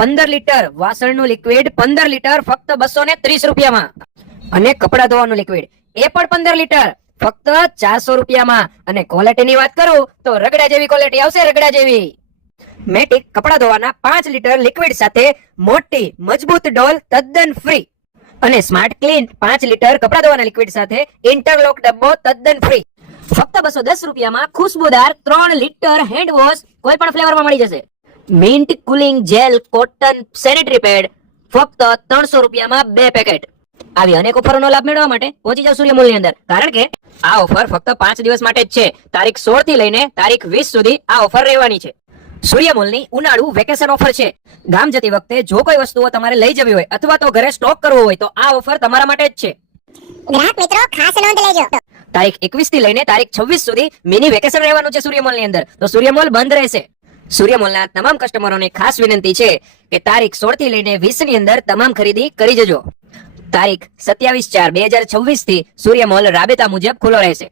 15 litre વાસણનું liquid 15 litre ફક્ત 230 રૂપિયામાં. અને કપડા ધોવાનું લિક્વિડ એ પણ 15 લીટર ફક્ત 400 રૂપિયામાં. અને ક્વોલિટીની વાત કરું તો રગડા જેવી ક્વોલિટી આવશે, રગડા જેવી. મેટિક કપડા ધોવાના 5 લીટર લિક્વિડ સાથે મોટી મજબૂત ડોલ તદ્દન ફ્રી. અને સ્માર્ટ ક્લીન 5 લીટર કપડા ધોવાના લિક્વિડ સાથે ઇન્ટરલોક ડબ્બો તદ્દન ફ્રી. ફક્ત 210 રૂપિયામાં ખુશ્બુદાર 3 લીટર હેન્ડ વોશ કોઈ પણ ફ્લેવરમાં મળી જશે. Mint cooling gel cotton sanitary pad ફક્ત 300 રૂપિયામાં 2 પેકેટ. આવી અનેક ઓફરોનો લાભ મેળવવા માટે પહોંચી જાવ સૂર્યમોલની અંદર, કારણ કે આ ઓફર ફક્ત 5 દિવસ માટે જ છે. તારીખ 16 થી લઈને તારીખ 20 સુધી આ ઓફર રહેવાની છે. સૂર્યમોલની ઉનાળુ વેકેશન ઓફર છે. ગામ જતી વખતે જો કોઈ વસ્તુઓ તમારે લઈ જવી હોય અથવા તો ઘરે સ્ટોક કરવો હોય તો આ ઓફર તમારા માટે જ છે. ગ્રાહક મિત્રો ખાસ નોંધ લેજો. તારીખ 21 થી લઈને તારીખ 26 સુધી મિની વેકેશન રહેવાનું છે સૂર્યમોલની અંદર, તો સૂર્યમોલ બંધ રહેશે. સૂર્યમોલના તમામ કસ્ટમરોને ખાસ વિનંતી છે કે તારીખ 16 થી લઈને 20 ની અંદર તમામ ખરીદી કરી જજો. તારીખ 27/4/2026 થી સૂર્યમોલ રાબેતા મુજબ ખુલ્લો રહેશે.